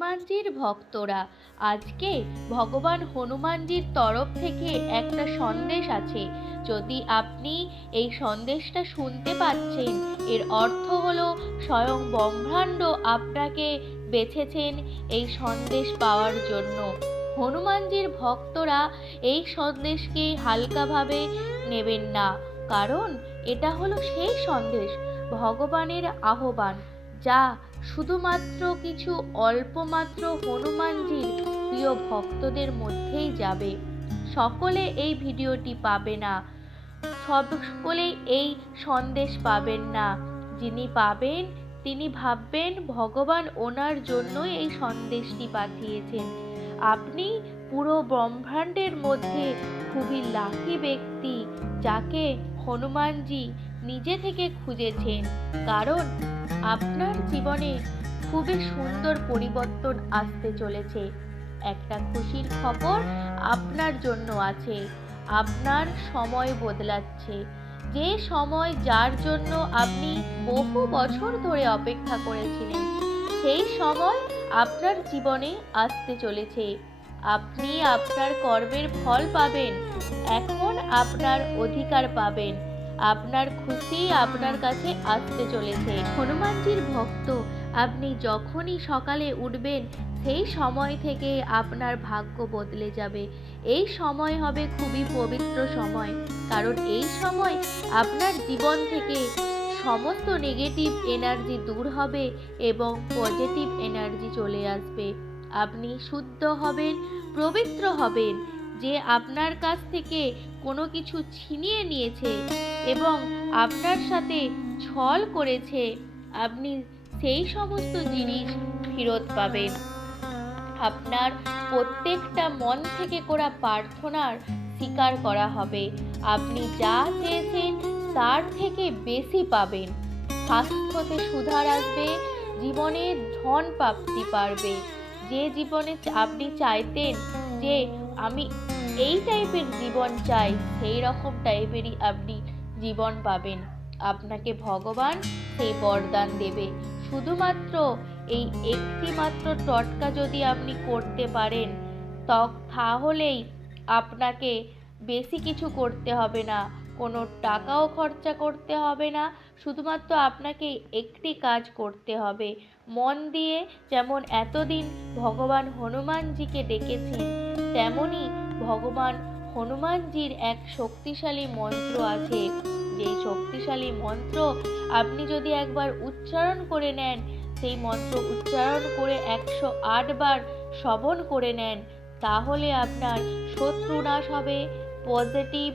হনুমানজির ভক্তরা, আজকে ভগবান হনুমানজির তরফ থেকে একটা সন্দেশ আছে। যদি আপনি এই সন্দেশটা শুনতে পাচ্ছেন, এর অর্থ হলো স্বয়ং ব্রহ্মাণ্ড আপনাকে বেছেছেন এই সন্দেশ পাওয়ার জন্য। হনুমানজির ভক্তরা এই সন্দেশকে হালকাভাবে নেবেন না, কারণ এটা হলো সেই সন্দেশ, ভগবানের আহ্বান, যা শুধুমাত্র কিছু অল্পমাত্র হনুমানজির প্রিয় ভক্তদের মধ্যেই যাবে। সকলে এই ভিডিওটি পাবে না, সকলেই এই সন্দেশ পাবেন না। যিনি পাবেন তিনি ভাববেন ভগবান ওনার জন্যই এই সন্দেশটি পাঠিয়েছেন। আপনি পুরো ব্রহ্মাণ্ডের মধ্যে খুবই লাকি ব্যক্তি, যাকে হনুমানজি নিজে থেকে খুঁজেছেন, কারণ আপনার জীবনে খুবই সুন্দর পরিবর্তন আসতে চলেছে। একটা খুশির খবর আপনার জন্য আছে। আপনার সময় বদলাচ্ছে, যে সময় যার জন্য আপনি বহু বছর ধরে অপেক্ষা করেছিলেন, সেই সময় আপনার জীবনে আসতে চলেছে। আপনি আপনার কর্মের ফল পাবেন, এখন আপনার অধিকার পাবেন, আপনার খুশি আপনার কাছে আসতে চলেছে। হনুমানজির ভক্ত, আপনি যখনই সকালে উঠবেন, সেই সময় থেকে আপনার ভাগ্য বদলে যাবে। এই সময় হবে খুবই পবিত্র সময়, কারণ এই সময় আপনার জীবন থেকে সমস্ত নেগেটিভ এনার্জি দূর হবে এবং পজিটিভ এনার্জি চলে আসবে। আপনি শুদ্ধ হবেন, পবিত্র হবেন। যে আপনার কাছ থেকে কোনো কিছু ছিনিয়ে নিয়েছে এবং আপনার সাথে ছল করেছে, আপনি সেই সমস্ত জিনিস ফেরত পাবেন। আপনার প্রত্যেকটা মন থেকে করা প্রার্থনার স্বীকার করা হবে। আপনি যা চেয়েছেন তার থেকে বেশি পাবেন। স্বাস্থ্যতে সুধার আসবে, জীবনে ধন প্রাপ্তি পারবে। যে জীবনে আপনি চাইতেন যে আমি এই টাইপের জীবন চাই, সেই রকম টাইপেরই আপনি জীবন পাবেন। আপনাকে ভগবান সেই বরদান দেবে। শুধুমাত্র এই একটি মাত্র টোটকা যদি আপনি করতে পারেন, তাহলেই আপনাকে বেশি কিছু করতে হবে না, কোনো টাকাও খরচা করতে হবে না। শুধুমাত্র আপনাকে একটি কাজ করতে হবে মন দিয়ে। যেমন এতদিন ভগবান হনুমানজিকে ডেকেছেন, তেমনি ভগবান হনুমানজির এক শক্তিশালী মন্ত্র আছে। যেই শক্তিশালী মন্ত্র আপনি যদি একবার উচ্চারণ করে নেন, সেই মন্ত্র উচ্চারণ করে 108 বার শ্রবণ করে নেন, তাহলে আপনার শত্রু নাশ হবে, পজিটিভ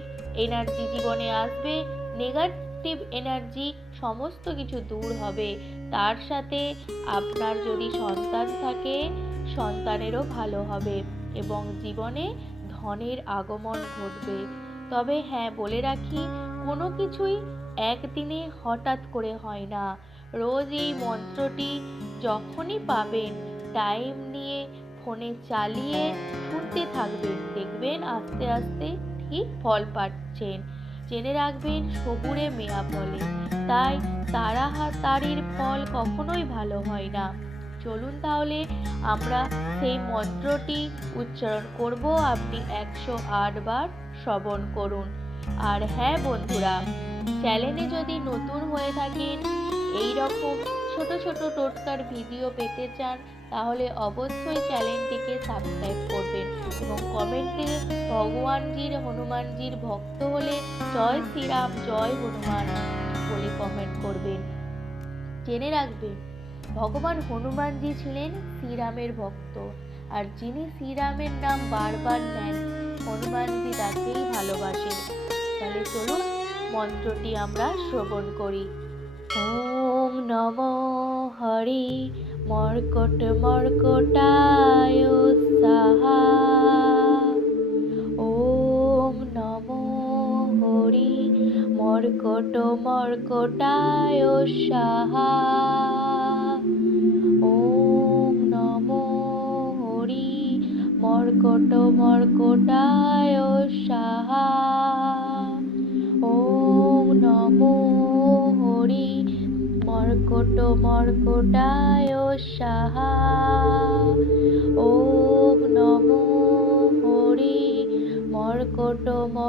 এনার্জি জীবনে আসবে, নেগেটিভ এনার্জি সমস্ত কিছু দূর হবে। তার সাথে আপনার যদি সন্তান থাকে, সন্তানেরও ভালো হবে এবং জীবনে ধনের আগমন ঘটবে। তবে হ্যাঁ, বলে রাখি, কোনো কিছুই একদিনে হঠাৎ করে হয় না। রোজ এই মন্ত্রটি যখনই পাবেন, টাইম নিয়ে ফোনে চালিয়ে শুনতে থাকবেন, দেখবেন আস্তে আস্তে ঠিক ফল পাচ্ছেন। জেনে রাখবেন, সবুরে মেয়া ফলে, তাই তাড়াতাড়ির ফল কখনোই ভালো হয় না। চলুন তাহলে আমরা সেই মন্ত্রটি উচ্চারণ করব। আপনি 108 বার শ্রবণ করুন। আর হ্যাঁ বন্ধুরা, চ্যানেলে যদি নতুন হয়ে থাকেন, এই রকম ছোট ছোট টোটকার ভিডিও পেতে চান, তাহলে অবশ্যই চ্যানেলটিকে সাবস্ক্রাইব করবেন এবং কমেন্টে ভগবানজির হনুমানজির ভক্ত হলে জয় শ্রীরাম জয় হনুমান বলে কমেন্ট করবেন। জেনে রাখবেন, ভগবান হনুমানজি ছিলেন শ্রীরামের ভক্ত, আর যিনি শ্রীরামের নাম বারবার নেন, হনুমানজি তাকেই ভালোবাসেন। তাহলে চলুন মন্ত্রটি আমরা শ্রবণ করি। ওম নমো হরি মর্কট মর্কটায় স্বাহা। ওম নমো হরি মর্কট মর্কটায় স্বাহা। ওম নমো হরি মর্কট মর্কটায় স্বাহা। ওম নমো হরি মর্কট মর্কটায় স্বাহা।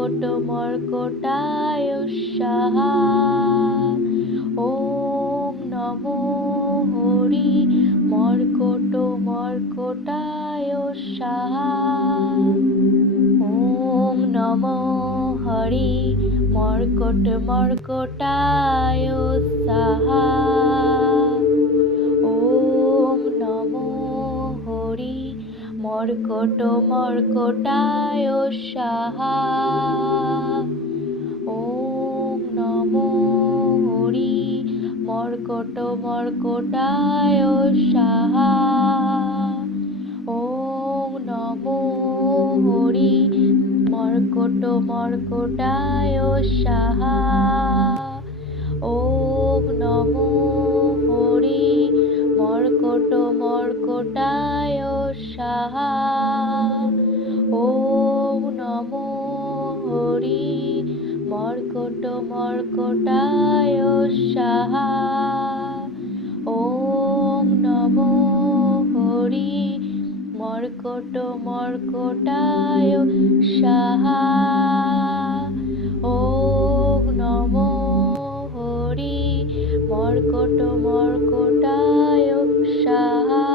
মর্কট মর্কটায় স্বাহা। ওম নমো হরি মর্কট মর্কটায় স্বাহা। ওম নমো হরি মর্কট মর্কটায় স্বাহা। ওম নমো হরি মর্কট মর্কটায় স্বাহা। ওম নমো হরি মর্কট মর্কটায় স্বাহা। ওম নমো হরি মর্কট মর্কটায় স্বাহা। ওম নমো হরি মর্কট মর্কটায় স্বাহা। ওম নমো হরি মর্কট মর্কটায় স্বাহা। ওম নমো হরি মর্কট মর্কটায় স্বাহা। ওম নমো হরি মর্কট মর্কটায় স্বাহা।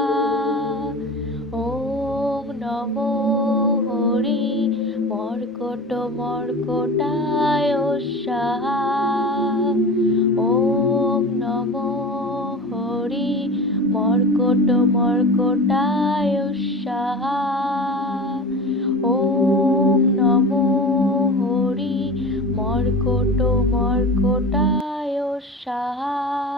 ওম নমো হরি মর্কট মর্কটায় স্বাহা। ওম নমো হরি মর্কট মর্কটায় স্বাহা। ওম নমো হরি মর্কট মর্কটায় স্বাহা।